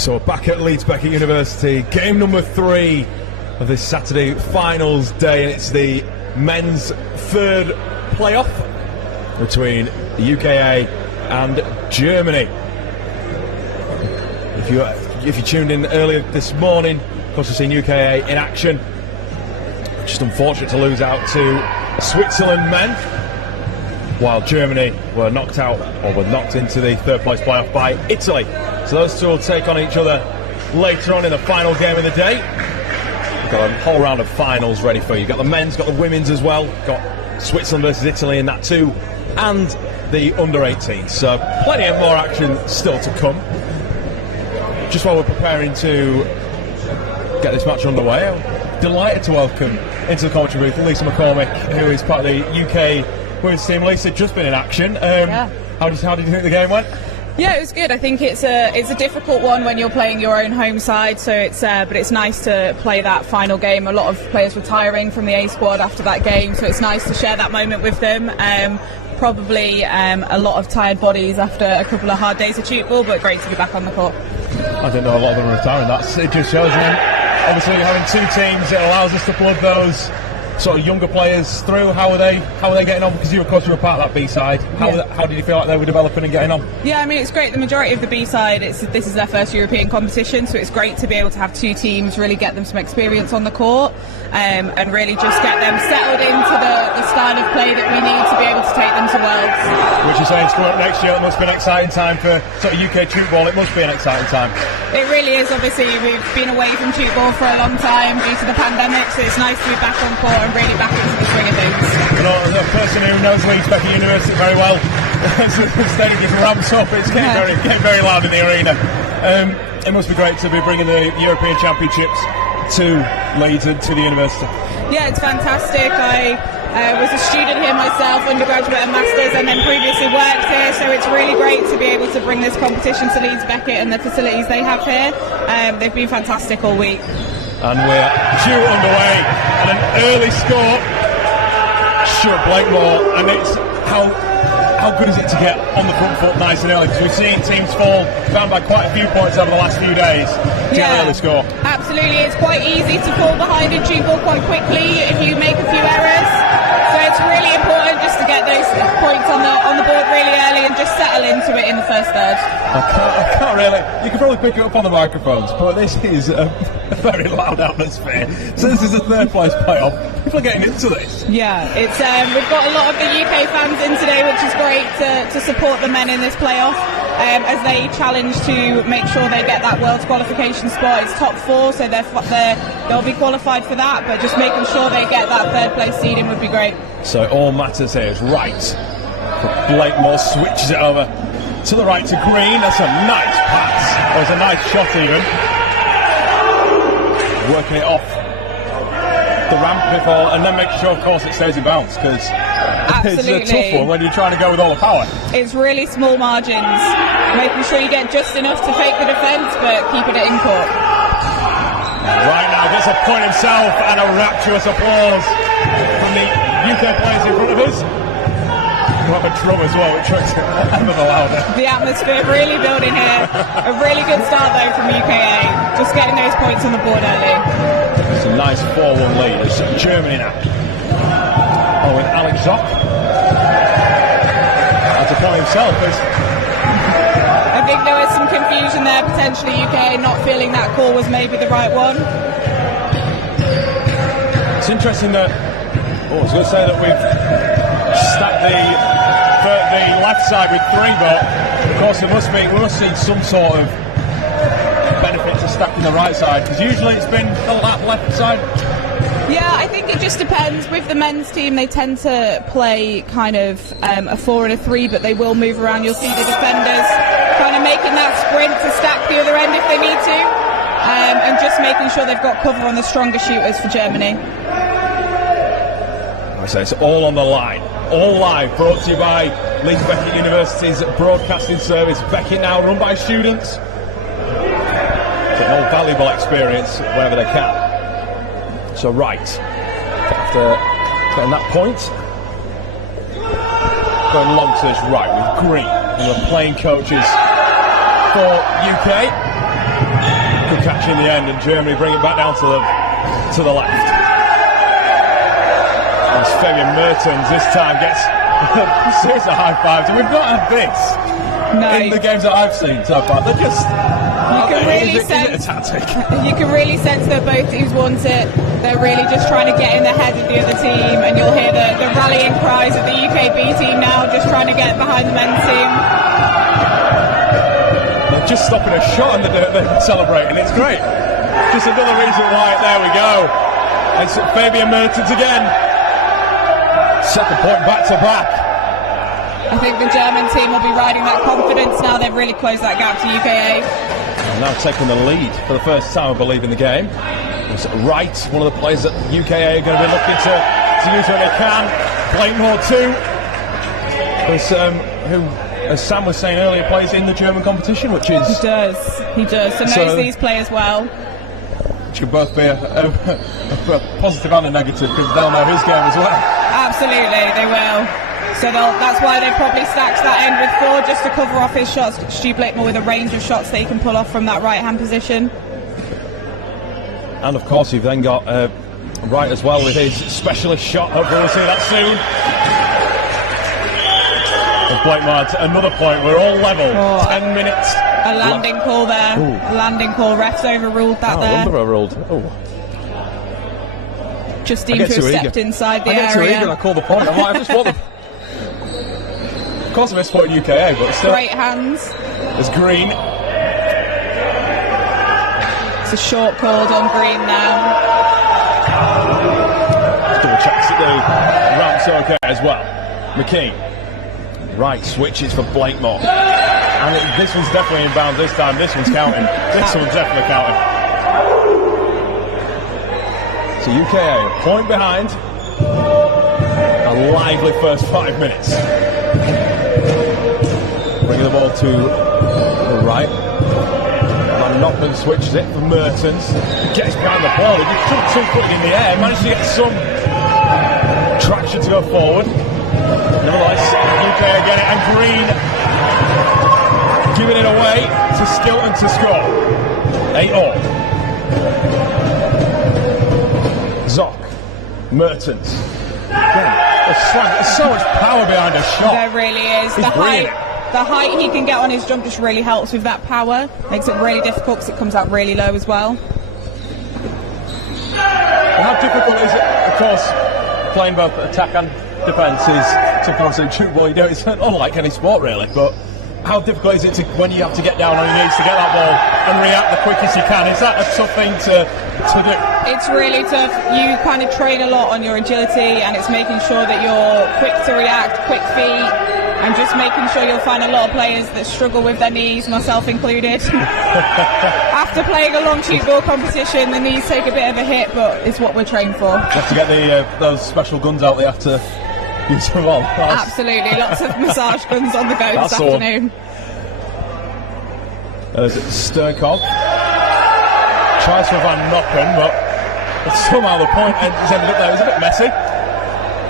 So we're back at Leeds Beckett University, game number 3 of this Saturday finals day, and it's the men's third playoff between the UKA and Germany. If you tuned in earlier this morning, of course, you've seen UKA in action. Just unfortunate to lose out to Switzerland men, while Germany were knocked out, or were knocked into the third place playoff by Italy. So those two will take on each other later on in the final game of the day. We've got a whole round of finals ready for you. You've got the men's, got the women's as well. Got Switzerland versus Italy in that too, and the under-18. So plenty of more action still to come. Just while we're preparing to get this match underway, I'm delighted to welcome into the commentary booth Lisa McCormick, who is part of the UK women's team. Lisa, just been in action. How did you think the game went? Yeah, it was good. I think it's a difficult one when you're playing your own home side. So but it's nice to play that final game. A lot of players retiring from the A squad after that game, so it's nice to share that moment with them. Probably a lot of tired bodies after a couple of hard days of Tchoukball, but great to be back on the court. I didn't know a lot of them were retiring. It just shows you. Obviously, having two teams, it allows us to plug those sort of younger players through. How are they getting on? Because you, of course, you were part of that B side. How did you feel like they were developing and getting on? Yeah, I mean, it's great. The majority of the B side, this is their first European competition, so it's great to be able to have two teams, really get them some experience on the court, and really just get them settled into the style of play that we need to be able to take them to Worlds. Which is saying, coming up next year, it must be an exciting time for sort of UK Tchoukball. It must be an exciting time. It really is. Obviously, we've been away from Tchoukball for a long time due to the pandemic, so it's nice to be back on court and really back into the swing of things. As a person who knows Leeds Beckett University very well, as the stadium ramps up, it's getting very loud in the arena. It must be great to be bringing the European Championships to Leeds and to the university. Yeah, it's fantastic. I was a student here myself, undergraduate and masters, and then previously worked here, so it's really great to be able to bring this competition to Leeds Beckett and the facilities they have here. They've been fantastic all week. And we're due underway, and an early score should Blakemore, and it's how good is it to get on the front foot nice and early, because we've seen teams fall down by quite a few points over the last few days to get an early score. Absolutely, it's quite easy to fall behind in Tchoukball quite quickly if you make a few errors, so it's really important just to get those points on the board really early and just settle into it in the first third. I can't really, you can probably pick it up on the microphones, but this is a very loud atmosphere. So this is a third place playoff. People are getting into this. Yeah, it's we've got a lot of the UK fans in today, which is great to support the men in this playoff as they challenge to make sure they get that World qualification spot. It's top 4, so they'll be qualified for that, but just making sure they get that third place seeding would be great. So all matters here is right. Blakemore switches it over to the right to Green. That's a nice pass. That was a nice shot even. Working it off the ramp before, and then making sure, of course, it stays in bounds, because it's a tough one when you're trying to go with all the power. It's really small margins, making sure you get just enough to fake the defence, but keeping it in court. Right now, gets a point himself, and a rapturous applause from the UK players in front of us. We'll have a drum as well, which makes it ever the louder. The atmosphere really building here. A really good start though from UKA, just getting those points on the board early. It's a nice 4-1 lead. It's Germany now. Oh, with Alex Zock. That's a point himself. I think there was some confusion there, potentially UKA not feeling that call was maybe the right one. It's interesting that, I was going to say that we've stacked the left side with 3, but of course we must see some sort of benefit to stacking the right side, because usually it's been the left side. Yeah, I think it just depends. With the men's team, they tend to play kind of a 4 and a 3, but they will move around. You'll see the defenders kind of making that sprint to stack the other end if they need to, and just making sure they've got cover on the stronger shooters for Germany. So it's all on the line, all live, brought to you by Leeds Beckett University's broadcasting service. Beckett now run by students. It's an all valuable experience wherever they can. So right, after getting that point, going long to this right with Green, who are playing coaches for UK. Good catch in the end, and Germany bring it back down to the left. As Fabian Mertens this time gets a series of high fives, and we've not had this in the games that I've seen so far. They're just. Is it a tactic? You can really sense that both teams want it. They're really just trying to get in the head of the other team, and you'll hear the rallying cries of the UKB team now, just trying to get behind the men's team. They're just stopping a shot and they're celebrating. It's great. Just another reason why. There we go. It's Fabian Mertens again. Second point back to back. I think the German team will be riding that confidence now. They've really closed that gap to UKA. Now taking the lead for the first time, I believe, in the game. It's Wright, one of the players that UKA are going to be looking to use when they can. Blakemore too, who, as Sam was saying earlier, plays in the German competition, which is... He does, so knows these players well. Which could both be a positive and a negative, because they'll know his game as well. Absolutely, they will. So that's why they've probably stacked that end with 4 just to cover off his shots. Stu Blakemore with a range of shots that he can pull off from that right-hand position. And of course you've then got Wright as well with his specialist shot. Hopefully we'll see that soon. And Blakemore had another point. We're all level. 10 minutes. A landing call there. Ooh. A landing call. Refs overruled that there. Overruled. Oh. Just seemed to have stepped inside the area. I get too eager and I call the point. I'm like, I just want them. Of course I missed point UKA, but still. Great hands. There's Green. It's a short called on Green now. Double checks the ramps okay as well. McKean. Right, switches for Blakemore. And this one's definitely inbound this time. This one's counting. This one's definitely counting. So UKA, a point behind. A lively first 5 minutes. Bringing the ball to the right. Van Noppen switches it for Mertens. Gets behind the ball. He just 2-footed in the air. Managed to get some traction to go forward. Nevertheless, UK again, and Green giving it away to Skilton to score. 8-all. Zock. Mertens. Again, there's so much power behind a shot. There really is. The height he can get on his jump just really helps with that power. Makes it really difficult because it comes out really low as well. And how difficult is it, of course, playing both attack and defence is, of course, in Tchoukball, you know, it's unlike any sport really, but how difficult is it to, when you have to get down on your knees to get that ball and react the quickest you can? Is that a tough thing to do? It's really tough. You kind of train a lot on your agility, and it's making sure that you're quick to react, quick feet, and just making sure you'll find a lot of players that struggle with their knees, myself included. After playing a long Tchoukball competition, the knees take a bit of a hit, but it's what we're trained for. You have to get those special guns out they have to use them all. Absolutely, lots of massage guns on the go this afternoon. There's Sternkov. Tries for Van Noppen, but somehow the point ended up there. It was a bit messy.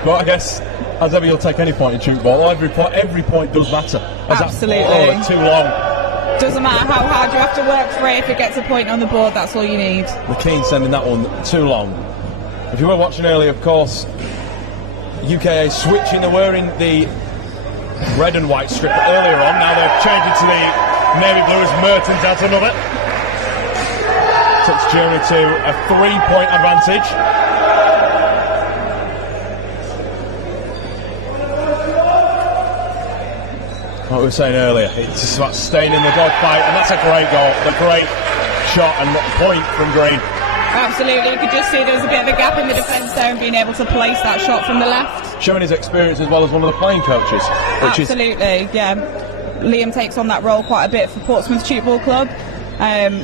But I guess, as ever, you'll take any point in Tchoukball. Every point does matter. Absolutely. Too long. Doesn't matter how hard you have to work for it. If it gets a point on the board, that's all you need. McKean sending that one too long. If you were watching earlier, of course, UKA switching. They were in the red and white strip earlier on. Now they're changing to the navy blue as Mertens adds another. Takes Germany to a 3-point advantage. What we were saying earlier, it's just about staying in the dogfight, and that's a great goal, a great shot and point from Green. Absolutely, you could just see there was a bit of a gap in the defence there and being able to place that shot from the left. Showing his experience as well as one of the playing coaches. Absolutely, yeah. Liam takes on that role quite a bit for Portsmouth Tchoukball Club.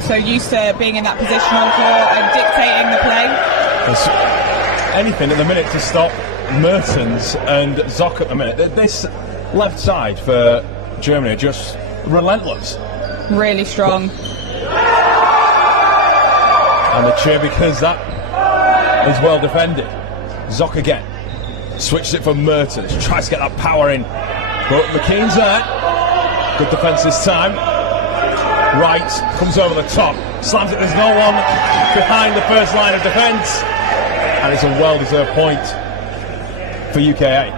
So used to being in that positional court and dictating the play. There's anything at the minute to stop Mertens and Zock at the minute. This left side for Germany are just relentless. Really strong. And the cheer because that is well defended. Zock again. Switches it for Mertens. Tries to get that power in. But McKean's there. Good defence this time. Wright comes over the top, slams it. There's no one behind the first line of defence, and it's a well-deserved point for UKA.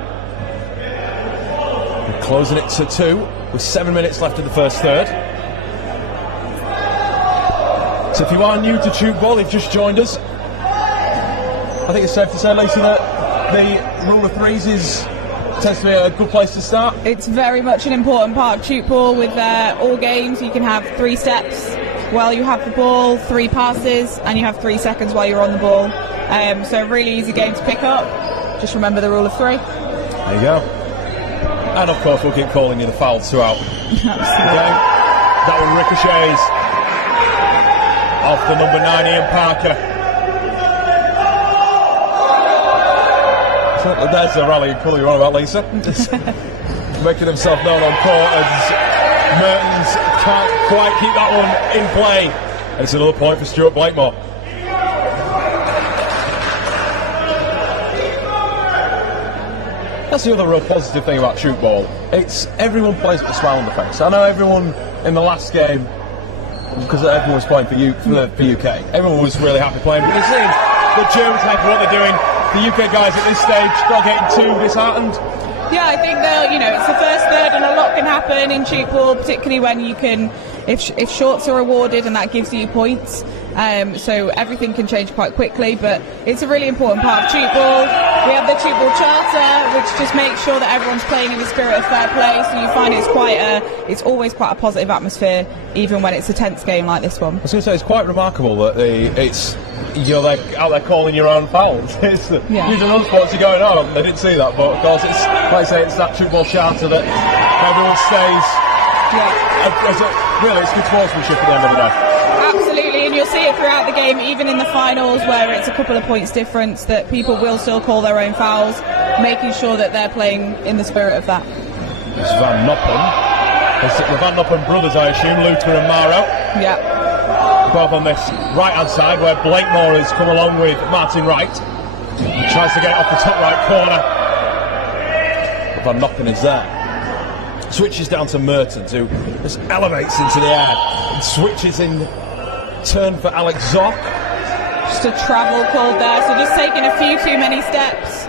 We're closing it to 2 with 7 minutes left of the first third. So if you are new to Tchoukball, you've just joined us, I think it's safe to say, Lisa, that the rule of threes tends to be a good place to start. It's very much an important part of Tchoukball. With all games, you can have 3 steps while you have the ball, 3 passes, and you have 3 seconds while you're on the ball. So a really easy game to pick up. Just remember the rule of 3. There you go. And of course we'll keep calling you the fouls throughout. Absolutely. That one ricochets off the number 9, Ian Parker. So there's the rallying colour you're on about, Lisa. Making himself known on court as Mertens can't quite keep that one in play. And it's another point for Stuart Blakemore. That's the other real positive thing about Tchoukball. It's everyone plays with a smile on the face. I know everyone in the last game, because everyone was playing for UK, everyone was really happy playing. But you've seen the Germans like what they're doing. The UK guys at this stage, they're getting too disheartened. Yeah, I think it's the first third, and a lot can happen in Tchoukball, particularly when you can, if shorts are awarded, and that gives you points. So everything can change quite quickly, but it's a really important part of Tchoukball. We have the Tchoukball Charter, which just makes sure that everyone's playing in the spirit of fair play. So you find it's always quite a positive atmosphere, even when it's a tense game like this one. I was going to say, it's quite remarkable that you're like out there calling your own fouls. Usually other sports are going, oh, they didn't see that, but of course it's, like I say, it's that Tchoukball Charter that everyone stays. Really, it's good sportsmanship at the end of the day. Absolutely, and you'll see it throughout the game, even in the finals where it's a couple of points difference, that people will still call their own fouls, making sure that they're playing in the spirit of that. It's Van Noppen. It's the Van Noppen brothers, I assume, Luther and Maro. Yeah. Both on this right-hand side where Blakemore has come along with Martin Wright. He tries to get it off the top right corner. But Van Noppen is there. Switches down to Mertens, who just elevates into the air and switches in turn for Alex Zock. Just a travel call there, so just taking a few too many steps.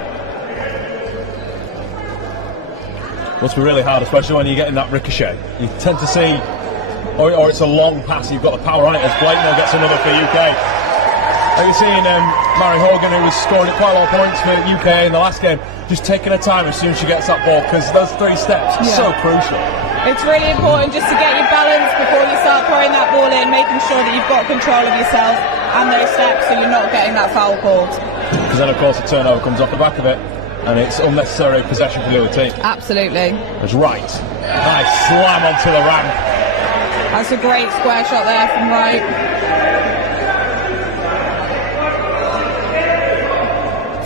Must be really hard, especially when you're getting that ricochet. You tend to see, or it's a long pass, you've got the power on it as Blakemore gets another for UK. Like you're seeing Mary Hogan, who was scoring quite a lot of points for UK in the last game, just taking her time as soon as she gets that ball, because those 3 steps are so crucial. It's really important just to get your balance before you start throwing that ball in, making sure that you've got control of yourself and those steps so you're not getting that foul called. Because then of course the turnover comes off the back of it and it's unnecessary possession for the other team. Absolutely. That's right. Nice slam onto the ramp. That's a great square shot there from Wright.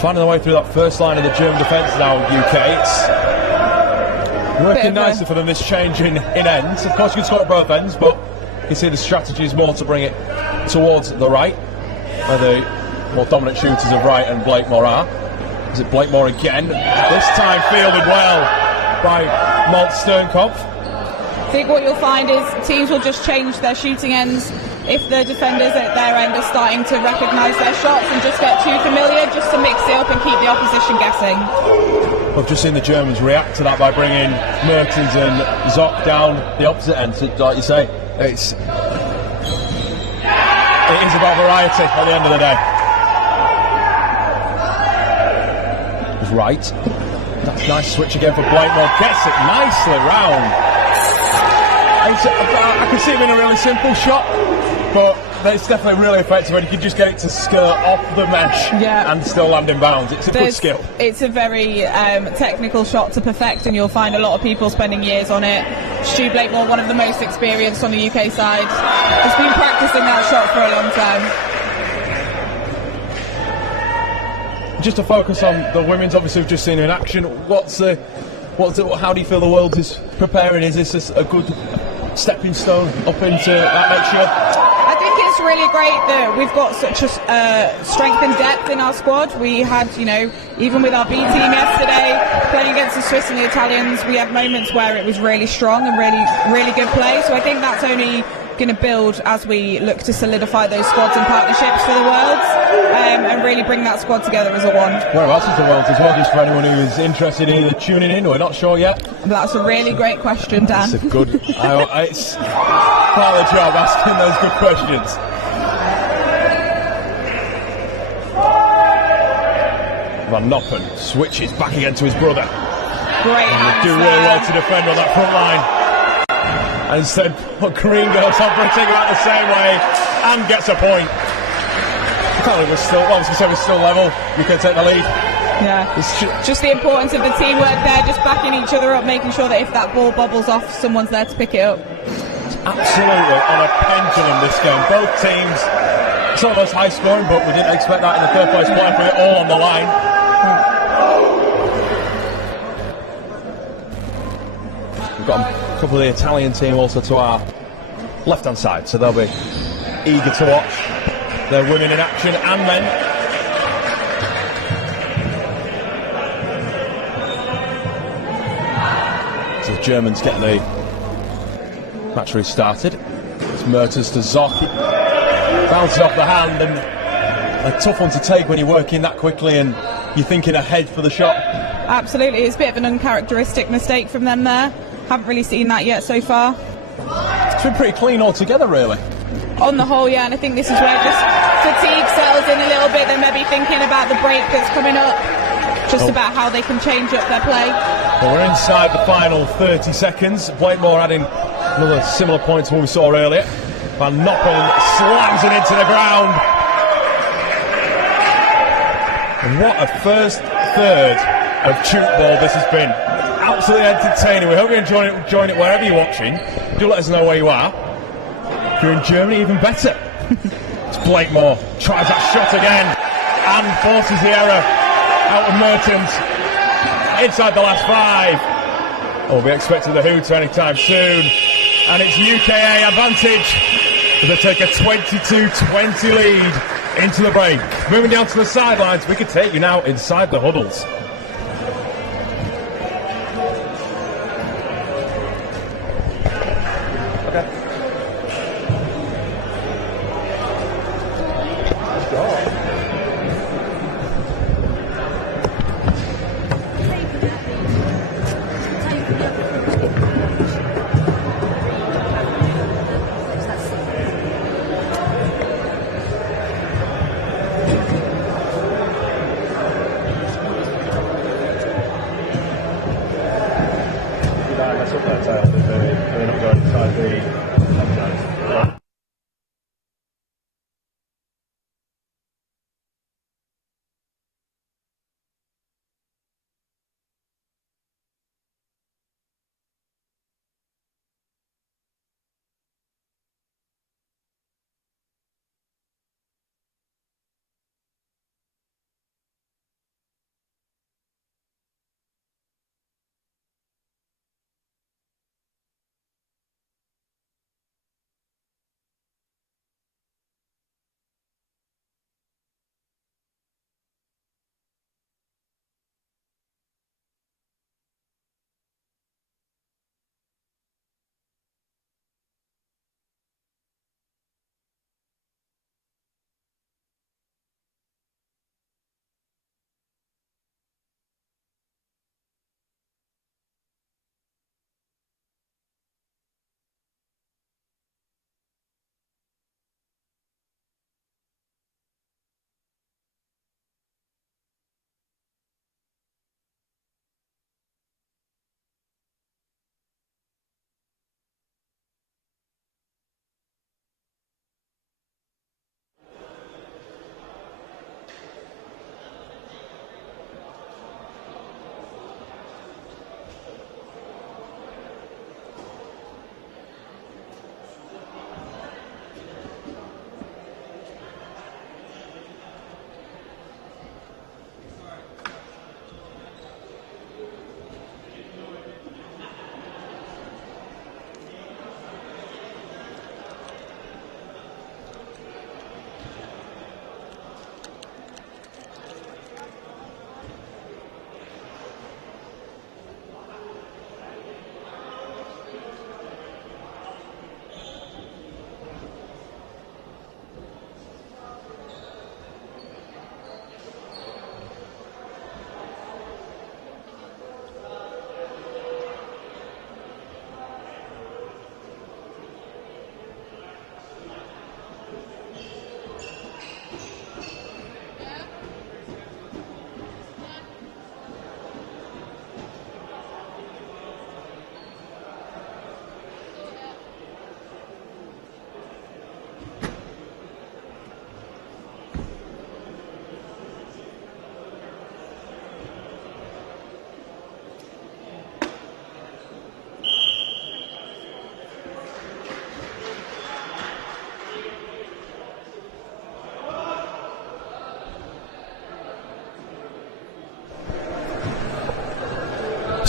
Finding their way through that first line of the German defence now, UK. It's working nicely for them, this change in ends. Of course you can score at both ends, but you see the strategy is more to bring it towards the right, where the more dominant shooters of Wright and Blakemore are. Is it Blakemore again? This time fielded well by Malt Sternkopf. I think what you'll find is teams will just change their shooting ends if the defenders at their end are starting to recognise their shots and just get too familiar, just to mix it up and keep the opposition guessing. We've just seen the Germans react to that by bringing Mertens and Zock down the opposite end. So, like you say, it is about variety at the end of the day. It was right. That's a nice switch again for Blakemore. Gets it nicely round. I can see it being a really simple shot, but it's definitely really effective when you can just get it to skirt off the mesh and still land in bounds. It's a good skill. It's a very technical shot to perfect, and you'll find a lot of people spending years on it. Stu Blakemore, one of the most experienced on the UK side, has been practicing that shot for a long time. Just to focus on the women's, obviously we've just seen her in action. How do you feel the world is preparing? Is this a good stepping stone up into that next year? I think it's really great that we've got such a strength and depth in our squad. We had, even with our B team yesterday, playing against the Swiss and the Italians, we had moments where it was really strong and really, really good play. So I think that's only going to build as we look to solidify those squads and partnerships for the Worlds, and really bring that squad together as a one. Whereabouts is the Worlds as well, just for anyone who is interested in either tuning in, we're not sure yet. That's a really great question, Dan. It's a good, it's part of the job, asking those good questions. Van Noppen switches back again to his brother. Great hands do really well to defend on that front line. And instead, Green goes on for a take out the same way and gets a point. I can't believe we're still, well, I was going to say we're still level. You can take the lead. Yeah, it's just the importance of the teamwork there, just backing each other up, making sure that if that ball bobbles off, someone's there to pick it up. It's absolutely on a pendulum, this game. Both teams, it's almost high scoring, but we didn't expect that in the third place play for it all on the line. We've got a couple of the Italian team also to our left-hand side, so they'll be eager to watch their women in action and men. So the Germans get the match restarted. It's Mertens to Zock. Bounces off the hand, and a tough one to take when you're working that quickly and you're thinking ahead for the shot. Absolutely, it's a bit of an uncharacteristic mistake from them there. Haven't really seen that yet so far. It's been pretty clean altogether, really. On the whole, yeah, and I think this is where just fatigue settles in a little bit. They're maybe thinking about the break that's coming up, just about how they can change up their play. Well, we're inside the final 30 seconds. Blakemore adding another similar point to what we saw earlier. Van Noppen slams it into the ground. And what a first third of Tchoukball this has been. Absolutely entertaining. We hope you're enjoying it wherever you're watching. Do let us know where you are. If you're in Germany, even better. It's Blakemore. Tries that shot again and forces the error out of Mertens. Inside the last 5. We'll be expecting the Hooter anytime soon. And it's UKA advantage as they take a 22-20 lead into the break. Moving down to the sidelines, we could take you now inside the huddles.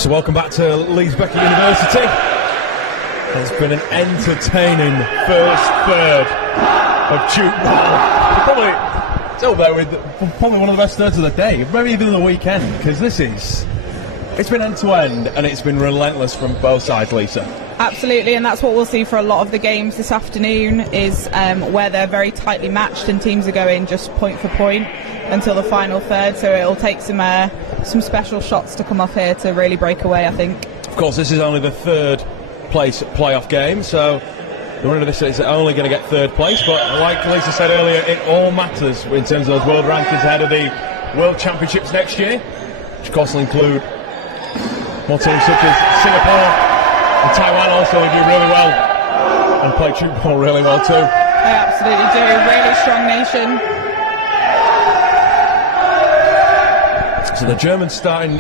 So welcome back to Leeds Becker University. It's been an entertaining first third of Tchoukball. Probably, it's up there with probably one of the best thirds of the day, maybe even the weekend, because it's been end to end and it's been relentless from both sides, Lisa. Absolutely, and that's what we'll see for a lot of the games this afternoon, is where they're very tightly matched and teams are going just point for point until the final third, so it'll take some special shots to come off here to really break away, I think. Of course, this is only the third place playoff game, so the winner of this is only going to get third place, but like Lisa said earlier, it all matters in terms of those world rankings ahead of the World Championships next year, which of course will include more teams such as Singapore and Taiwan also do really well and play Tchoukball really well too. They absolutely do, really strong nation. So the Germans starting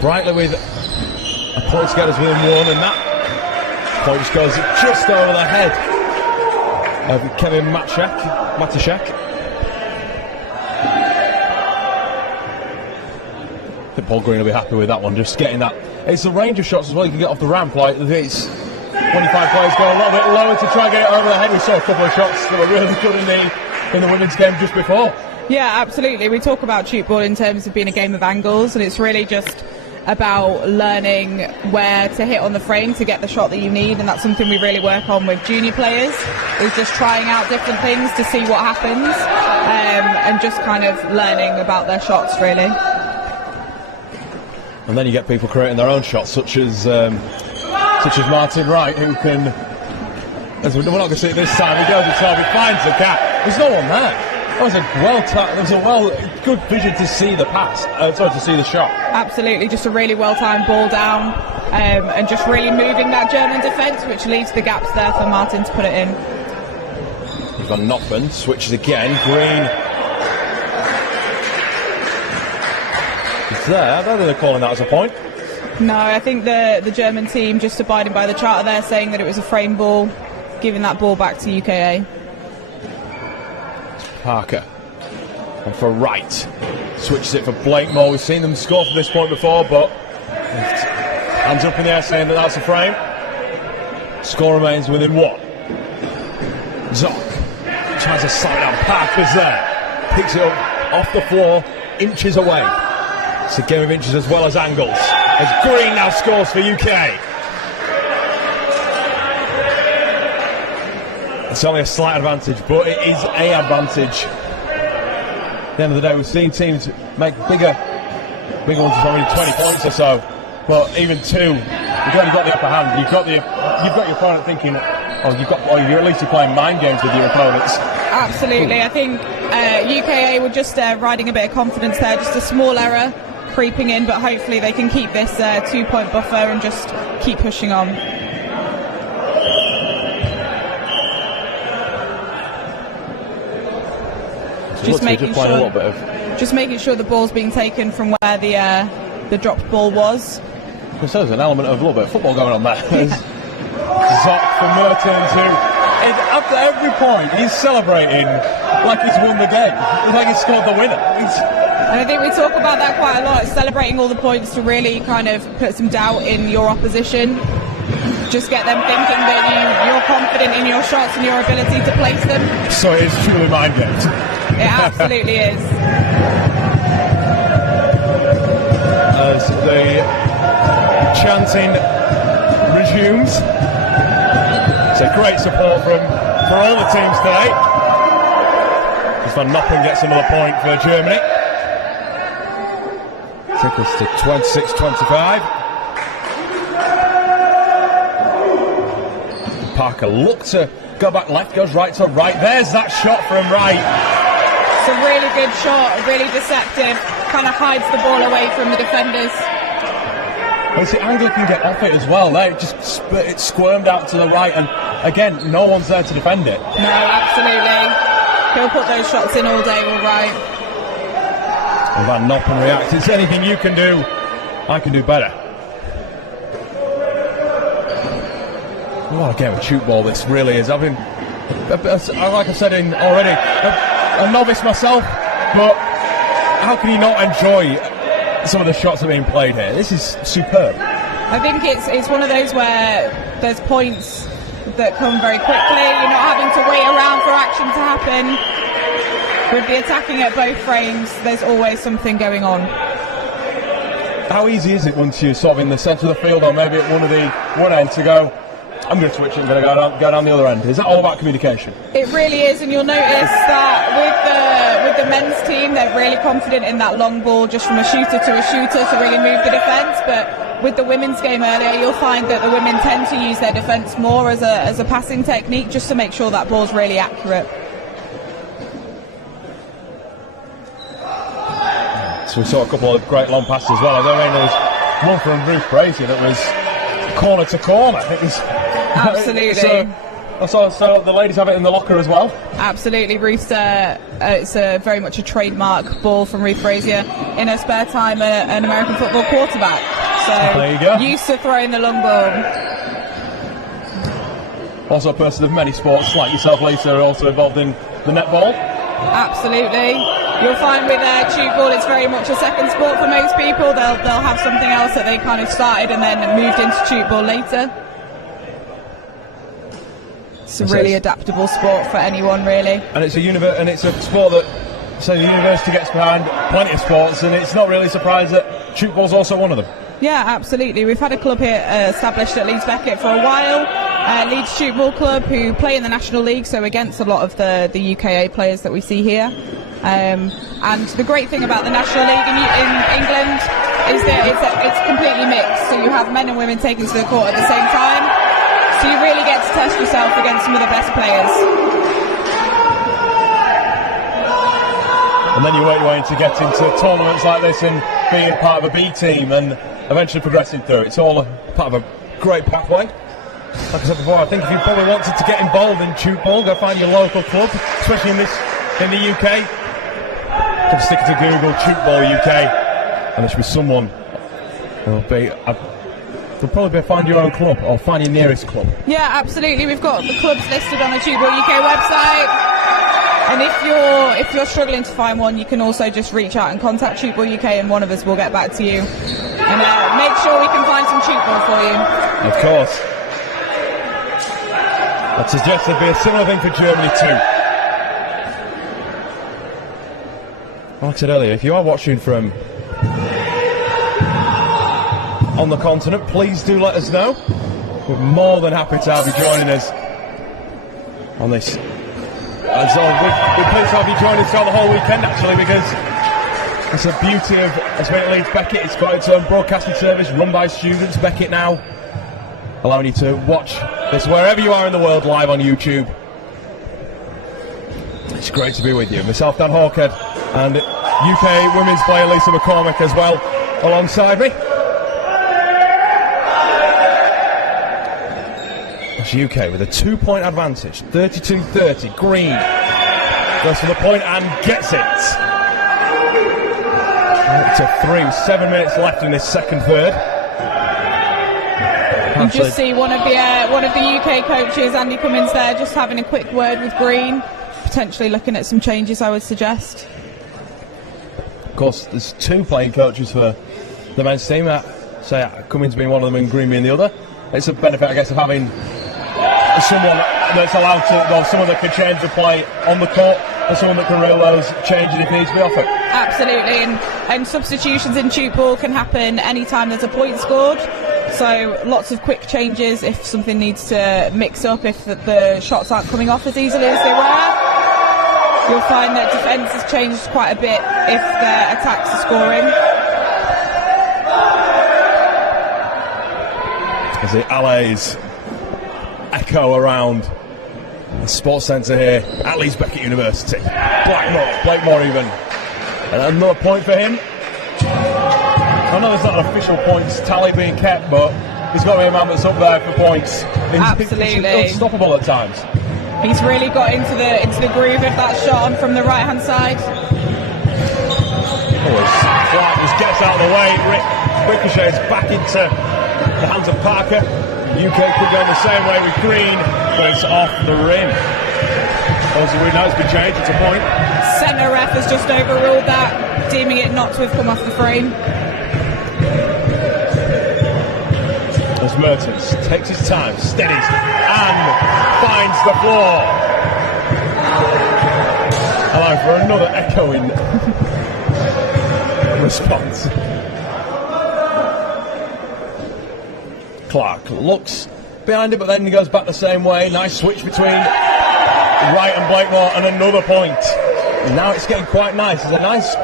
brightly with a point to get us within one, and that point just goes just over the head of Kevin Matashak. I think Paul Green will be happy with that one, just getting that. It's the range of shots as well you can get off the ramp, like it's 25 players go a little bit lower to try and get it over the head. We saw a couple of shots that were really good in the women's game just before. Yeah, absolutely. We talk about Tchoukball in terms of being a game of angles, and it's really just about learning where to hit on the frame to get the shot that you need, and that's something we really work on with junior players, is just trying out different things to see what happens, and just kind of learning about their shots, really. And then you get people creating their own shots, such as Martin Wright, who can, as we're not going to see it this time, he goes to top, he finds the gap, there's no one there. That was good vision to see the pass, to see the shot. Absolutely, just a really well-timed ball down, and just really moving that German defence, which leaves the gaps there for Martin to put it in. Van Noppen switches again. Green is there. I don't think they're calling that as a point. No, I think the German team just abiding by the charter there, saying that it was a frame ball, giving that ball back to UKA. Parker, and for Wright, switches it for Blakemore. We've seen them score from this point before, but hands up in the air saying that that's a frame. Score remains within one. Zock tries to slide down. Parker's there, picks it up off the floor, inches away. It's a game of inches as well as angles, as Green now scores for UK. It's only a slight advantage, but it is a advantage. At the end of the day, we've seen teams make bigger ones, probably 20 points or so. But even two, you've already got the upper hand. You've got your opponent thinking, you're at least playing mind games with your opponents. Absolutely, I think UKA were just riding a bit of confidence there, just a small error creeping in, but hopefully they can keep this 2-point buffer and just keep pushing on. Just making sure the ball's being taken from where the dropped ball was. Because there's an element of a little bit of football going on there. Zock for Mertens, who after every point he's celebrating like he's won the game, like he's scored the winner. And I think we talk about that quite a lot, celebrating all the points to really kind of put some doubt in your opposition. Just get them thinking that you're confident in your shots and your ability to place them. So it is truly mind games. It absolutely is. As the chanting resumes, it's a great support for all the teams today. As Van Noppen gets another point for Germany. Take us to 26-25. Parker looks to go back left, goes right to right. There's that shot from Wright. It's a really good shot, really deceptive, kind of hides the ball away from the defenders. Well, see, Angler can get off it as well. It squirmed out to the right, and again, no one's there to defend it. No, absolutely. He'll put those shots in all day, all right. Well, Van Noppen reacts. It's anything you can do, I can do better. What a game of Tchoukball this really is. I've been, like I said already, a novice myself, but how can you not enjoy some of the shots are being played here. This is superb. I think it's one of those where there's points that come very quickly. You're not having to wait around for action to happen. With the attacking at both frames, there's always something going on. How easy is it once you're sort of in the centre of the field, or maybe at one end, to go, I'm going to switch it and go down the other end? Is that all about communication? It really is, and you'll notice that with the men's team, they're really confident in that long ball, just from a shooter to really move the defence. But with the women's game earlier, you'll find that the women tend to use their defence more as a passing technique, just to make sure that ball's really accurate. So we saw a couple of great long passes as well. I mean, there was one from Ruth Brazier that was corner to corner. It was absolutely. So the ladies have it in the locker as well. Absolutely, Ruth's it's very much a trademark ball from Ruth Brazier. In her spare time, an American football quarterback. So there you go. Used to throwing the long ball. Also a person of many sports, like yourself, Lisa, are also involved in the netball. Absolutely. You'll find with Tchoukball, it's very much a second sport for most people. They'll have something else that they kind of started and then moved into Tchoukball later. It's a really adaptable sport for anyone, really. And it's a sport that, so the university gets behind plenty of sports, and it's not really surprised that Tchoukball's also one of them. Yeah, absolutely. We've had a club here established at Leeds Beckett for a while. Leeds Tchoukball Club, who play in the National League, so against a lot of the UKA players that we see here. And the great thing about the National League in England is that it's completely mixed. So you have men and women taken to the court at the same time. So you really get to test yourself against some of the best players. And then you work your way to get into tournaments like this and being part of a B team and eventually progressing through. It's all a part of a great pathway. Like I said before, I think if you probably wanted to get involved in Tchoukball, go find your local club, especially in the UK. Just stick it to Google, Tchoukball UK, and there should be someone who'll probably find your own club or find your nearest club. Yeah, absolutely. We've got the clubs listed on the Tchoukball UK website. And if you're struggling to find one, you can also just reach out and contact Tchoukball UK, and one of us will get back to you and make sure we can find some Tchoukball for you. Of course. I'd suggest there'd be a similar thing for Germany too. Like I said earlier, if you are watching from on the continent, please do let us know. We're more than happy to have you joining us on this. We're pleased to have you joining us throughout the whole weekend, actually, because it's a beauty of, especially Leeds Beckett. It's got its own broadcasting service run by students. Beckett now, allowing you to watch this wherever you are in the world live on YouTube. It's great to be with you. Myself, Dan Hawkhead, and UK women's player Lisa McCormick as well alongside me. It's UK with a 2-point advantage, 32-30. Green goes for the point and gets it. Up to 3, 7 minutes left in this second third. You just see one of the UK coaches, Andy Cummins, there, just having a quick word with Green, potentially looking at some changes, I would suggest. Of course, there's 2 playing coaches for the men's team. Say Cummins being one of them and Green being the other. It's a benefit, I guess, of having someone that's allowed to, well, someone that can change the play on the court, and someone that can reel those changes if needs to be offered. Absolutely, and substitutions in Tchoukball can happen anytime there's a point scored. So lots of quick changes if something needs to mix up, if the shots aren't coming off as easily as they were. You'll find that defence has changed quite a bit if their attacks are scoring. As the allays echo around the sports centre here at Leeds Beckett University. Blakemore even. And another point for him. I know there's not an official points tally being kept, but he's got to be a man that's up there for points. Absolutely. He's unstoppable at times. He's really got into the groove of that shot on from the right hand side. Flat gets out of the way. Ricochets back into the hands of Parker. UK could go the same way with Green, but it's off the rim. Also, we know it's been changed. It's a point. Centre ref has just overruled that, deeming it not to have come off the frame. Mertens, takes his time, steadies, and finds the floor. Allowing for another echoing response. Clark looks behind it, but then he goes back the same way. Nice switch between Wright and Blakemore, and another point. And now it's getting quite nice. There's a nice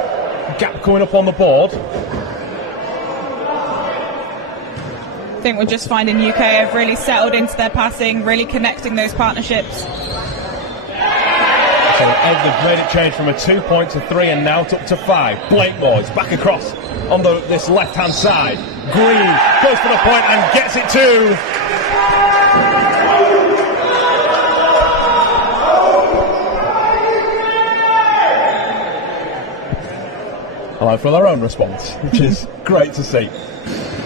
gap coming up on the board. I think we're just finding UK have really settled into their passing, really connecting those partnerships. So they've made it change from a 2-point to 3, and now it's up to 5. Blakemore is back across on this left-hand side. Green goes for the point and gets it too. Allowed for their own response, which is great to see.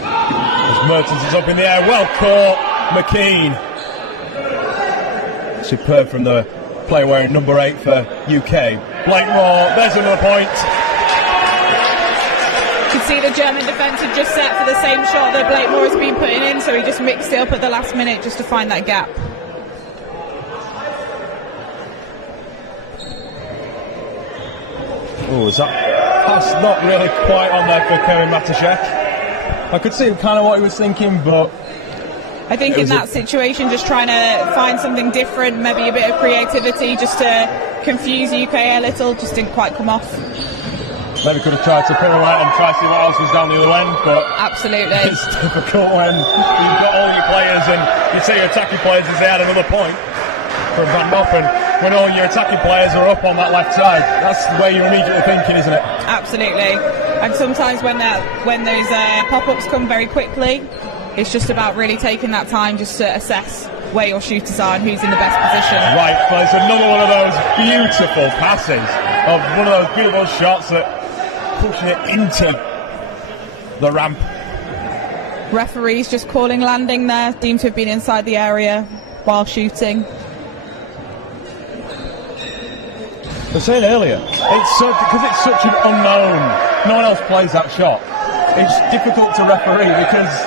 As Mertens is up in the air, well caught, McKean. Superb from the player wearing number 8 for UK. Blakemore, there's another point. You can see the German defence had just set for the same shot that Blakemore has been putting in, so he just mixed it up at the last minute just to find that gap. Oh, is that pass not really quite on there for Kevin Matuszek? I could see kind of what he was thinking, but I think in that situation, just trying to find something different, maybe a bit of creativity, just to confuse UK a little, just didn't quite come off. Maybe could have tried to pirouette and try to see what else was down the other end, but absolutely, it's difficult when you've got all your players and you say your attacking players as they had another point from Van Noppen. When all your attacking players are up on that left side, that's the way you're immediately thinking, isn't it? Absolutely. And sometimes when those pop-ups come very quickly, it's just about really taking that time just to assess where your shooters are and who's in the best position. Right, but it's another one of those beautiful passes, of one of those beautiful shots that pushing it into the ramp. Referees just calling landing there, deemed to have been inside the area while shooting. I was saying earlier, because it's such an unknown, no one else plays that shot. It's difficult to referee because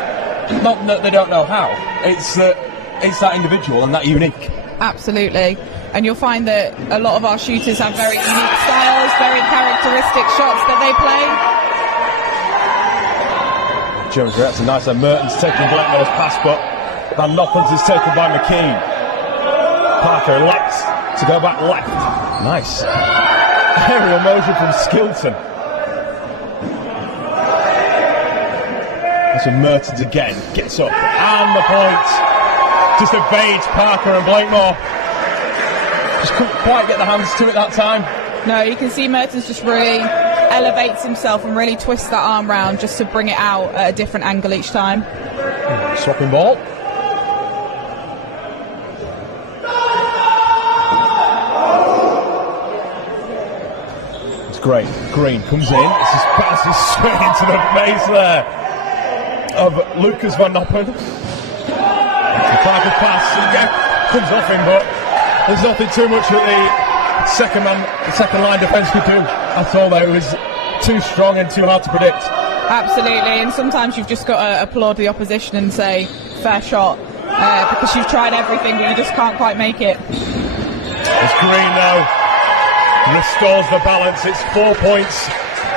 not that they don't know how. It's that individual and that unique. Absolutely. And you'll find that a lot of our shooters have very unique styles, very characteristic shots that they play. Germans are actually nice. Mertens taking Blackmore's pass, but Van Noppen's is taken by McKean. Parker elects to go back left. Nice. Aerial motion from Skilton. So Mertens again gets up, and the point just evades Parker and Blakemore. Just couldn't quite get the hands to it that time. No, you can see Mertens just really elevates himself and really twists that arm round just to bring it out at a different angle each time. Swapping ball. It's great. Green comes in. This is passes straight into the face there of Lucas Van Noppen. The Parker pass comes off him, but there's nothing too much that the second line defence could do at all there. It was too strong and too hard to predict. Absolutely, and sometimes you've just got to applaud the opposition and say, fair shot, because you've tried everything but you just can't quite make it. As Green now restores the balance, it's 4 points,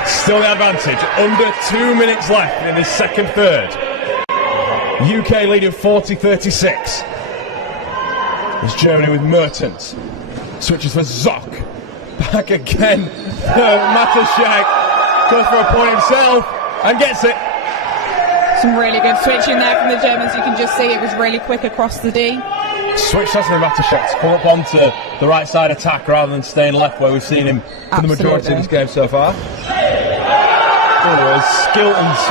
still the advantage, under 2 minutes left in this second third. UK leading 40-36. It's Germany with Mertens. Switches for Zock. Back again. Matuszek goes for a point himself and gets it. Some really good switching there from the Germans. You can just see it was really quick across the D. Switch has been Matuszek to come up onto the right side attack rather than staying left where we've seen him for the majority of this game so far. Skilton's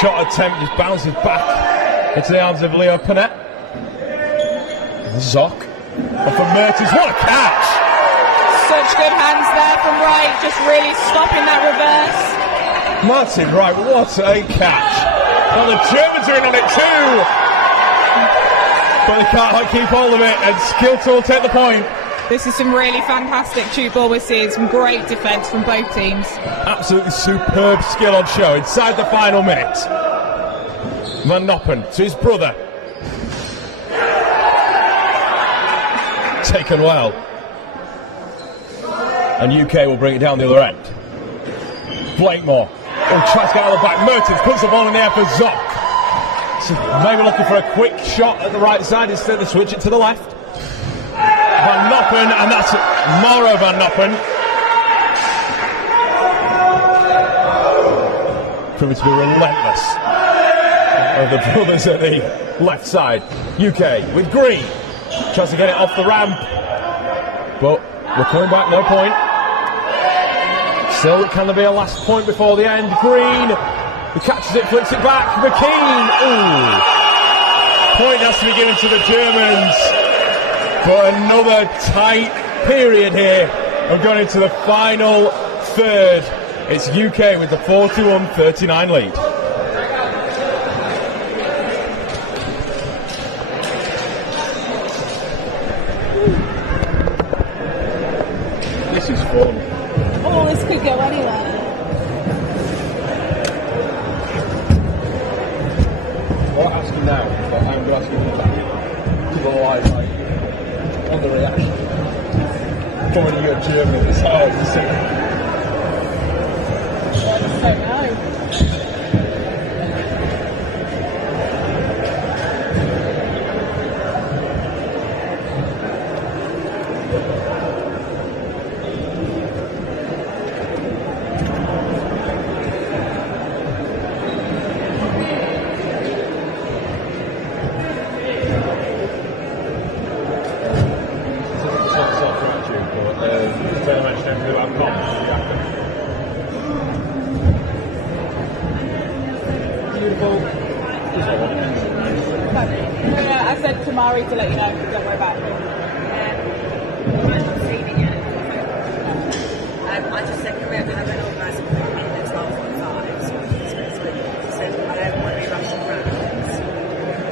shot attempt just bounces back into the arms of Leo Panette. Zock. Off of Mertens, what a catch! Such good hands there from Wright, just really stopping that reverse. Martin Wright, what a catch! Well, the Germans are in on it too! But they can't keep hold of it, and Skilton will take the point. This is some really fantastic Tchoukball we're seeing, some great defence from both teams. Absolutely superb skill on show inside the final minute. Van Noppen to his brother. Taken well. And UK will bring it down the other end. Blakemore. Oh, tries to get out of the back. Mertens puts the ball in the air for Zock. So maybe looking for a quick shot at the right side instead of switch it to the left. Van Noppen, and that's Mauro Van Noppen. Proving to be relentless. Of the brothers at the left side. UK with Green. Tries to get it off the ramp. But we're coming back, no point. Still, can there be a last point before the end? Green, he catches it, flips it back. McKean, ooh. Point has to be given to the Germans. But another tight period here of going into the final third. It's UK with the 41-39 lead. This is fun. Oh, this could go anywhere. What I'm asking now, but I'm going to ask you back to the live light on the reaction. Coming to your German, it's hard to see. I just don't know. I said to Mari to let you know, don't worry about it. I just said, can we have an organised appointment at 12:45? So I don't want to be rushing around.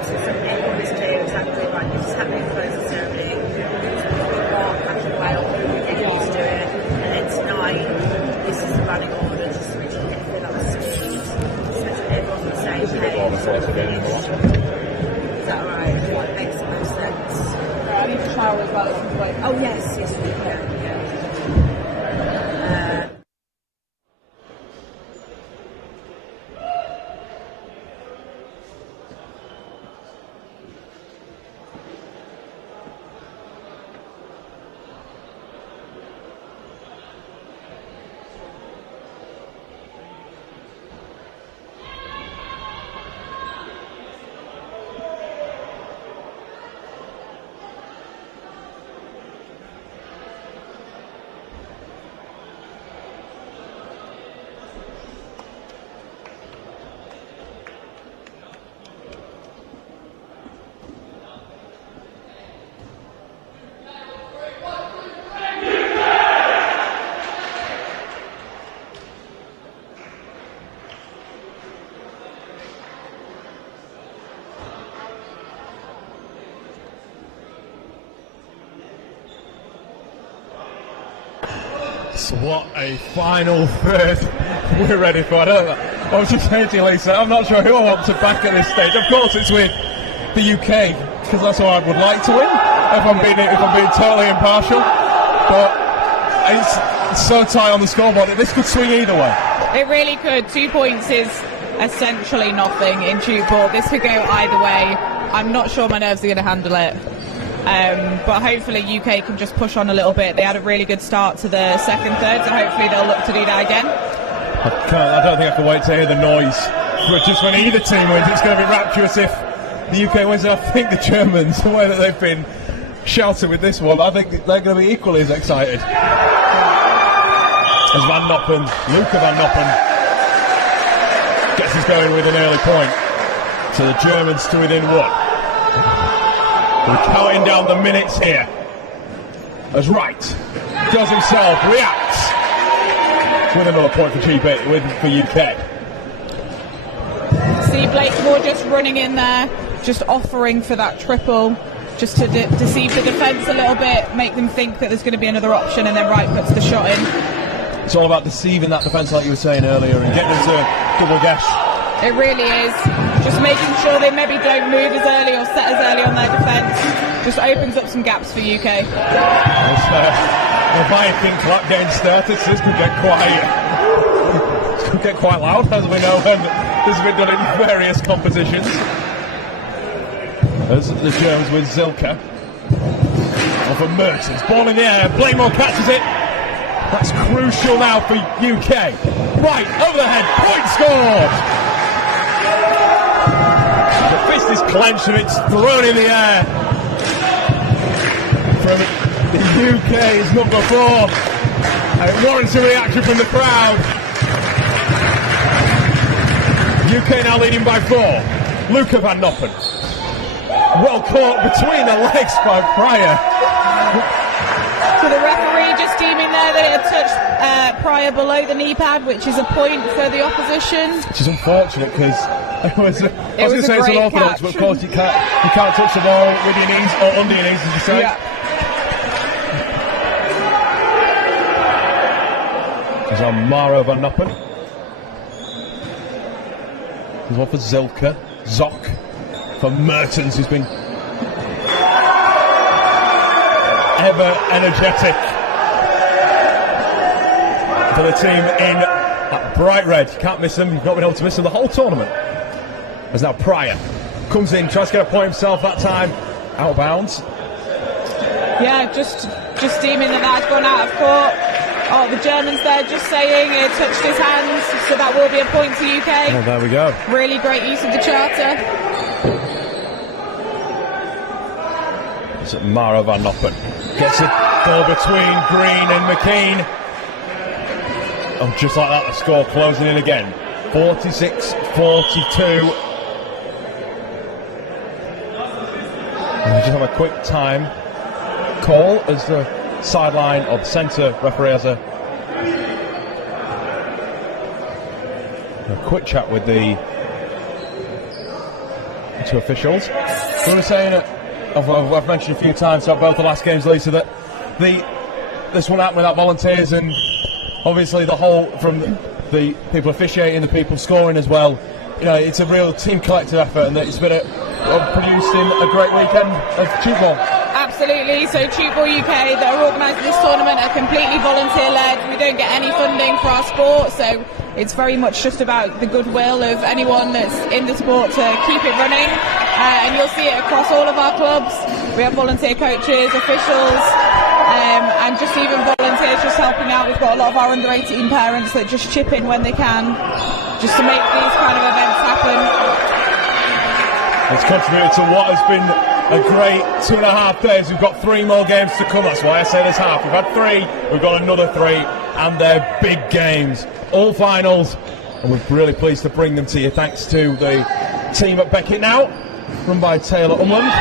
So everyone is clear exactly like this is happening for the ceremony. We've got Patrick Wales, we're getting used to it. And then tonight, this is the running order, just so we can get through that speed. So everyone's on the same page. Is that alright? It makes the most sense. I need to shower as well. Oh yes, we can. Yeah. So what a final third we're ready for. I was just saying to you, Lisa, I'm not sure who I want to back at this stage. Of course it's with the UK, because that's what I would like to win, if I'm being totally impartial. But it's so tight on the scoreboard that this could swing either way. It really could. 2 points is essentially nothing in Tchoukball. This could go either way. I'm not sure my nerves are going to handle it. But hopefully UK can just push on a little bit. They had a really good start to the second third, so hopefully they'll look to do that again. I don't think I can wait to hear the noise. But just when either team wins, it's going to be rapturous if the UK wins. I think the Germans, the way that they've been shouting with this one, I think they're going to be equally as excited. As Van Noppen, Luca Van Noppen, gets us going with an early point. So the Germans to within one. We're counting down the minutes here. As Wright does himself, reacts with another point for for UK. See Blakemore just running in there, just offering for that triple, just to deceive the defence a little bit, make them think that there's going to be another option, and then Wright puts the shot in. It's all about deceiving that defence, like you were saying earlier, and getting them to double guess It really is. Just making sure they maybe don't move as early or set as early on their defence just opens up some gaps for UK. The Viking clap getting started, so this could get quite loud, as we know, and this has been done in various compositions. As the Germans with Zilka. Over Mertens, ball in the air, Blaymore catches it. That's crucial now for UK. Right, over the head, point scored! The fist is clenched and it's thrown in the air. From the UK's number 4. And it warrants a reaction from the crowd. UK now leading by 4. Luca van Noppen. Well caught between the legs by Pryor. So the referee just deeming there that it had touched Pryor below the knee pad, which is a point for the opposition. Which is unfortunate because I was going to say it's unorthodox, but of course you can't touch the ball with your knees or under your knees, as you say. Yeah. There's on Maro van Noppen. There's one for Zilka. Zock for Mertens, who's been ever energetic for the team in that bright red. You can't miss them. You've not been able to miss them the whole tournament. As now Pryor comes in, tries to get a point himself that time. Out of bounds. Yeah, just deeming that had gone out of court. Oh, the Germans there just saying it touched his hands, so that will be a point to UK. Oh, there we go. Really great use of the charter. It's Maro van Noppen. Gets it ball between Green and McKean. Oh, just like that, the score closing in again. 46-42. And we just have a quick time call as the sideline or the centre referee has a quick chat with the two officials. We were saying, I've mentioned a few times about both the last games, Lisa, that this one happened without volunteers, and obviously the whole, from the people officiating, the people scoring as well, you know, it's a real team collective effort, and it's been producing a great weekend of Tchoukball. Absolutely. So Tchoukball UK that are organising this tournament are completely volunteer-led. We don't get any funding for our sport, so it's very much just about the goodwill of anyone that's in the sport to keep it running. And you'll see it across all of our clubs. We have volunteer coaches, officials, and just even volunteers just helping out. We've got a lot of our under-18 parents that just chip in when they can, just to make these kind of events happen. It's contributed to what has been a great 2.5 days. We've got 3 more games to come. That's why I say this half. We've had 3, we've got another 3, and they're big games, all finals, and we're really pleased to bring them to you thanks to the team at Beckett now, run by Taylor Umland.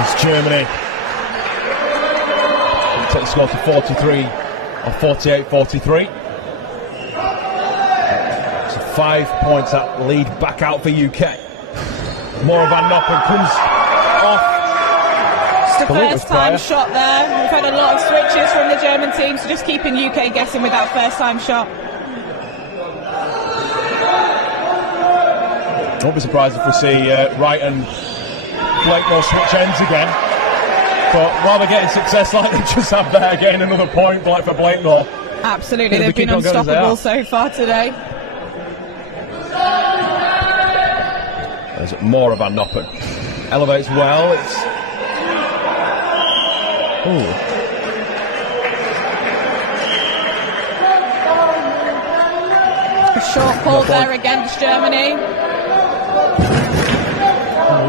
It's Germany. Take the score to 43 or 48-43. 5 points, that lead back out for UK. More Van Noppen comes off. It's the first time shot there. We've had a lot of switches from the German team, so just keeping UK guessing with that first time shot. I won't be surprised if we see Wright and Blakemore switch ends again. But rather getting success like they just have there, getting another point for Blakemore. Absolutely, they've been unstoppable so far today. There's more of Van Noppen. Elevates well. It's a short call there against Germany.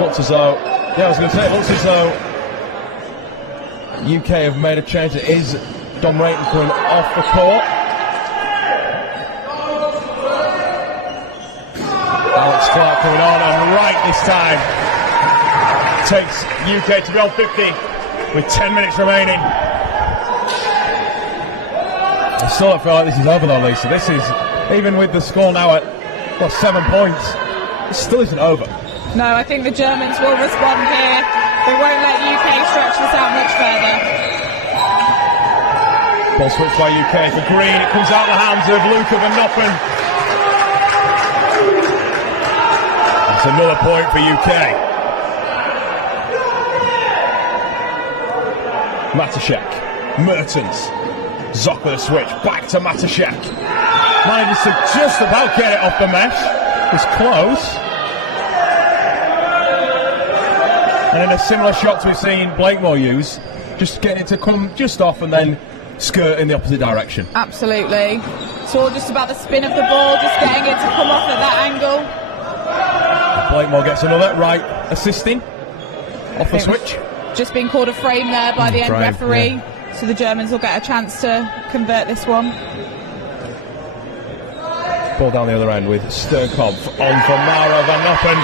Looks as though, I was going to say, it looks as though UK have made a change. It is Dom Rayton coming off the court. Alex Clark coming on, and right this time takes UK to goal 50 with 10 minutes remaining. I still don't feel like this is over though, Lisa. This is, even with the score now at 7 points, it still isn't over. No, I think the Germans will respond here. They won't let UK stretch this out much further. Ball switched by UK for Green. It comes out of the hands of Luca Van Noppen. That's another point for UK. Matashek, Mertens, Zoc with a switch, back to Matashek. Manages to just about get it off the mesh. It's close. And in a similar shot to we've seen Blakemore use, just getting it to come just off and then skirt in the opposite direction. Absolutely. It's all just about the spin of the ball, just getting it to come off at that angle. Blakemore gets another, right, assisting off the switch. Just been called a frame there by the end frame, referee, yeah. So the Germans will get a chance to convert this one. Ball down the other end with Sternkopf on for Mara Van Noppen.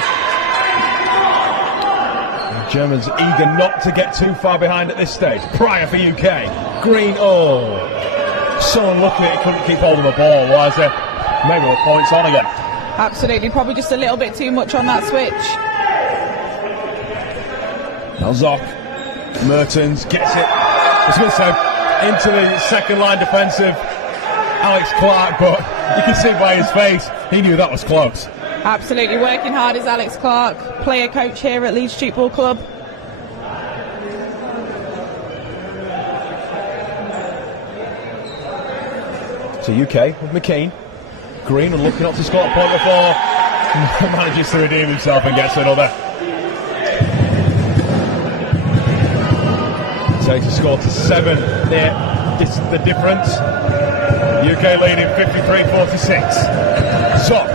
The Germans eager not to get too far behind at this stage. Pryor for UK. Green, oh. So unlucky that he couldn't keep hold of the ball. Otherwise, maybe more points on again. Absolutely, probably just a little bit too much on that switch. Now Zoc, Mertens gets it. It's going to say into the second line defensive Alex Clark, but you can see by his face he knew that was close. Absolutely, working hard is Alex Clark, player coach here at Leeds Tchoukball Club. So UK with McKean. Green and looking up to score a point before manages to redeem himself and gets another. Takes the score to 7 there. The difference. UK leading 53-46. Zoc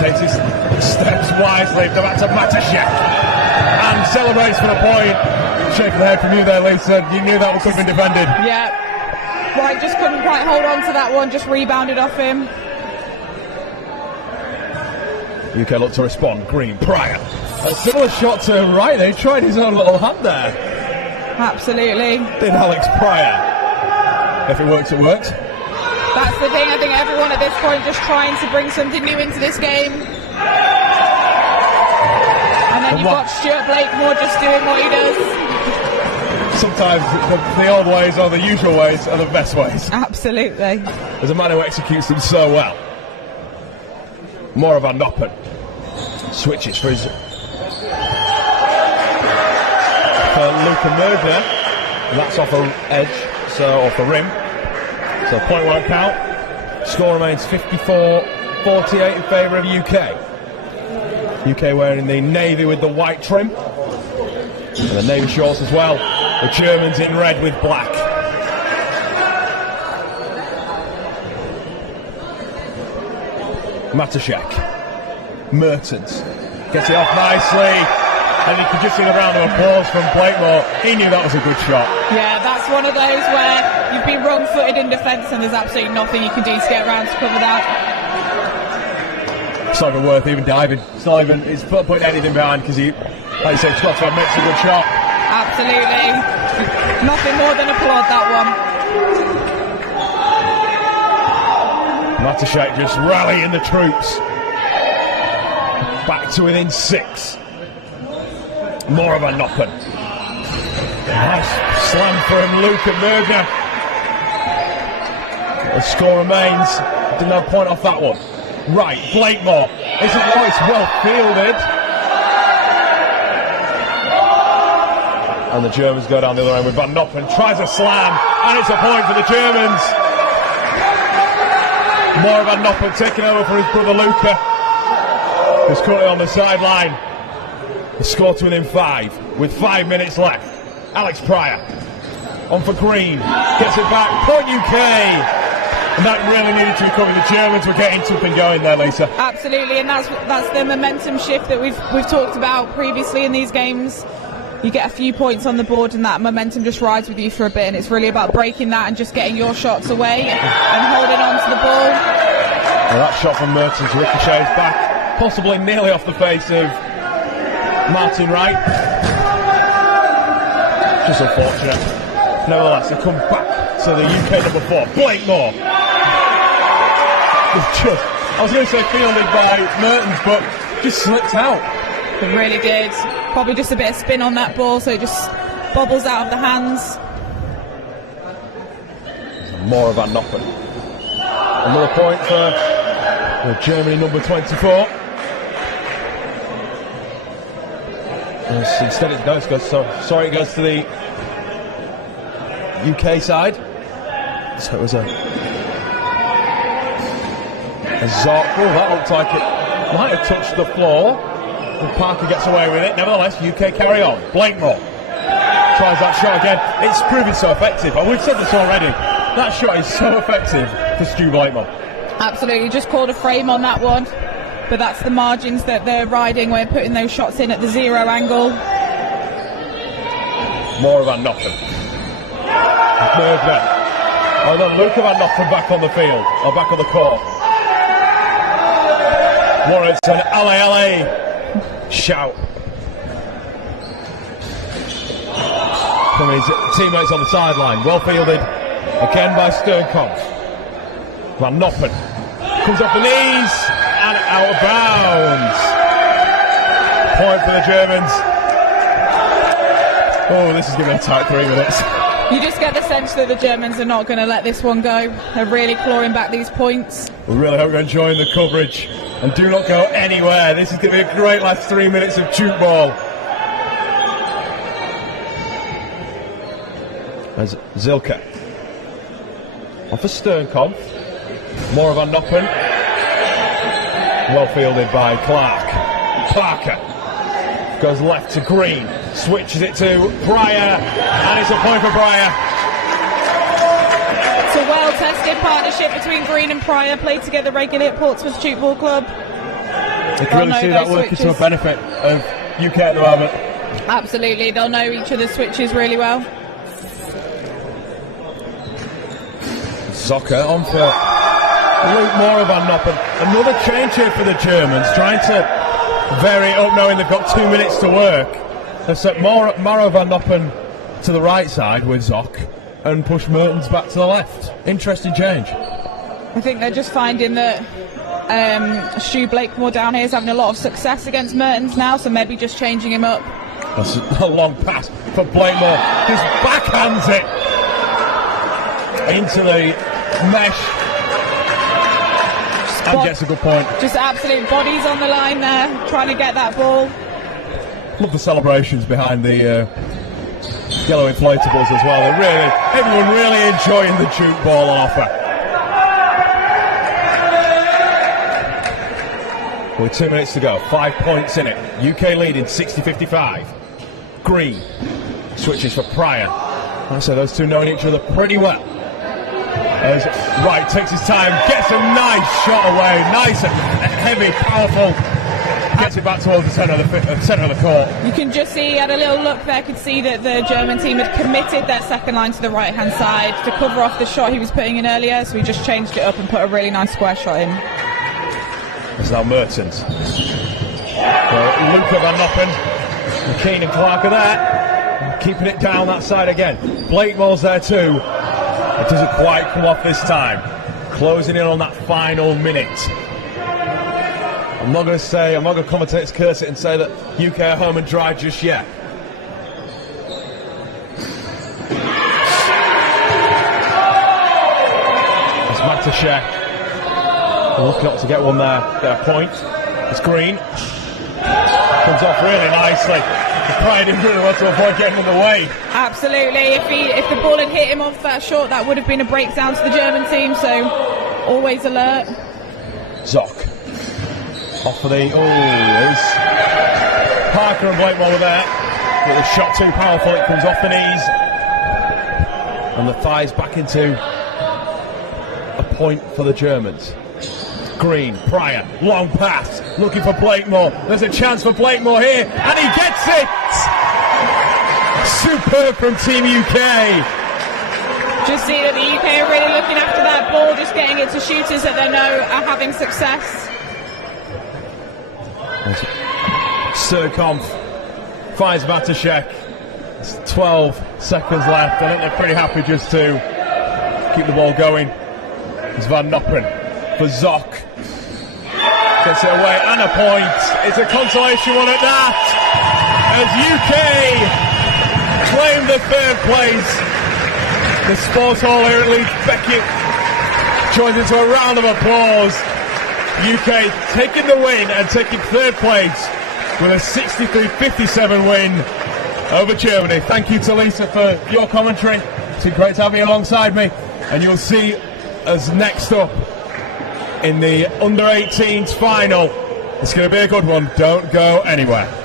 takes his steps wisely. Back to Matashek and celebrates for the point. Shaking the head from you there, Lisa. You knew that was something defended. Yeah. White just couldn't quite hold on to that one. Just rebounded off him. UK looked to respond. Green, Pryor. A similar shot to Wright. He tried his own little hand there. Absolutely. Did Alex Pryor. If it works, it works. That's the thing. I think everyone at this point just trying to bring something new into this game. And then you've got Stuart Blakemore just doing what he does. Sometimes the old ways or the usual ways are the best ways. Absolutely. There's a man who executes them so well. More of Van Noppen. Switches for his Luca Merger, and that's off the edge, so off the rim. So point won't count. Score remains 54-48 in favour of UK. UK wearing the navy with the white trim, and the navy shorts as well. The Germans in red with black. Matashek, Mertens gets it off nicely. And you could just see the round of applause from Blakemore. He knew that was a good shot. Yeah, that's one of those where you've been wrong-footed in defence and there's absolutely nothing you can do to get around to cover that. It's not even worth even diving. It's not even, it's putting anything behind because he, like you said, got to admit it's a good shot. Absolutely. Nothing more than applaud that one. Matashek just rallying the troops. Back to within 6. More of a Noppen. Nice slam from Luca Merger. The score remains. Didn't have a point off that one. Right, Blakemore. It's well fielded. And the Germans go down the other end with Van Noppen. Tries a slam, and it's a point for the Germans. More of Van Noppen taking over for his brother Luca, who's currently on the sideline. The score to within 5 with 5 minutes left. Alex Pryor on for Green, gets it back, point UK, and that really needed to be covered. The Germans were getting something going there, Lisa. Absolutely, and that's the momentum shift that we've talked about previously in these games. You get a few points on the board and that momentum just rides with you for a bit, and it's really about breaking that and just getting your shots away and holding on to the ball. Well, that shot from Mertens ricochets back, possibly nearly off the face of Martin Wright. Just unfortunate. Nevertheless, they come back to the UK number 4, Blakemore. I was going to say fielded by Mertens, but just slipped out. It really did. Probably just a bit of spin on that ball, so it just bobbles out of the hands. More of Van Noppen. Another point for Germany number 24. Instead it goes to the UK side. So it was a Zoc. Oh, that looked like it might have touched the floor. And Parker gets away with it. Nevertheless, UK carry on. Blakemore tries that shot again. It's proving so effective. And we've said this already. That shot is so effective for Stu Blakemore. Absolutely, just called a frame on that one. But that's the margins that they're riding. We're putting those shots in at the 0 angle. More of Van Noppen. Bergman. Oh, then Luca Van Noppen back on the field, or back on the court. Warrants an LA shout from his teammates on the sideline. Well fielded again by Sternkamp. Van Noppen comes off the knees and out of bounds. Point for the Germans. Oh, this is going to be a tight 3 minutes. You just get the sense that the Germans are not going to let this one go. They're really clawing back these points. We really hope you're enjoying the coverage and do not go anywhere. This is going to be a great last 3 minutes of Tchoukball. As Zilke off a Sternkamp. More of Van Noppen. Well fielded by Clark. Parker goes left to Green. Switches it to Pryor. And it's a point for Pryor. It's a well-tested partnership between Green and Pryor. Played together regularly at Portsmouth Tchoukball Club. You can really see that working to a benefit of UK at the moment. Absolutely. They'll know each other's switches really well. Zocker on for Luke Moro Van Noppen. Another change here for the Germans, trying to vary up, knowing they've got 2 minutes to work. They've set Moro Van Noppen to the right side with Zoc and push Mertens back to the left. Interesting change. I think they're just finding that Stu Blakemore down here is having a lot of success against Mertens now, so maybe just changing him up. That's a long pass for Blakemore. Just backhands it into the mesh and gets a good point. Just absolute bodies on the line there, trying to get that ball. Love the celebrations behind the yellow inflatables as well. Everyone really enjoying the Tchoukball on offer. With 2 minutes to go, 5 points in it. UK leading 60-55. Green switches for Pryor. Like I said, those two knowing each other pretty well. As Wright takes his time, gets a nice shot away, nice, heavy, powerful, gets it back towards the centre of the court. You can just see, he had a little look there, could see that the German team had committed their second line to the right-hand side to cover off the shot he was putting in earlier, so he just changed it up and put a really nice square shot in. It's now Mertens. Luca Van Noppen, Keane and Clark are there, keeping it down that side again. Blakemore's there too. It doesn't quite come off this time. Closing in on that final minute. I'm not going to commentate, curse it and say that UK are home and dry just yet. It's Matashek. Looking up to get one there, get a point. It's Green. Comes off really nicely. Pryor didn't really want to avoid getting in the way. Absolutely. If the ball had hit him off that short, that would have been a breakdown to the German team, so always alert. Zoc. Off for the... there's Parker and Blakemore were there. But the shot too powerful, it comes off the knees. And the thighs back into a point for the Germans. Green, Pryor, long pass, looking for Blakemore. There's a chance for Blakemore here, and he gets it! Superb from Team UK. Just see that the UK are really looking after that ball, just getting it to shooters that they know are having success. Sternkamp finds Matashek. It's 12 seconds left. I think they're pretty happy just to keep the ball going. It's Van Noppen for Zoc. Gets it away and a point. It's a consolation one at that. As UK claim the third place the sports hall here at Leeds. Beckett joins into a round of applause. UK taking the win and taking third place with a 63-57 win over Germany. Thank you to Lisa for your commentary. It's been great to have you alongside me. And you'll see us next up in the under-18s final. It's going to be a good one. Don't go anywhere.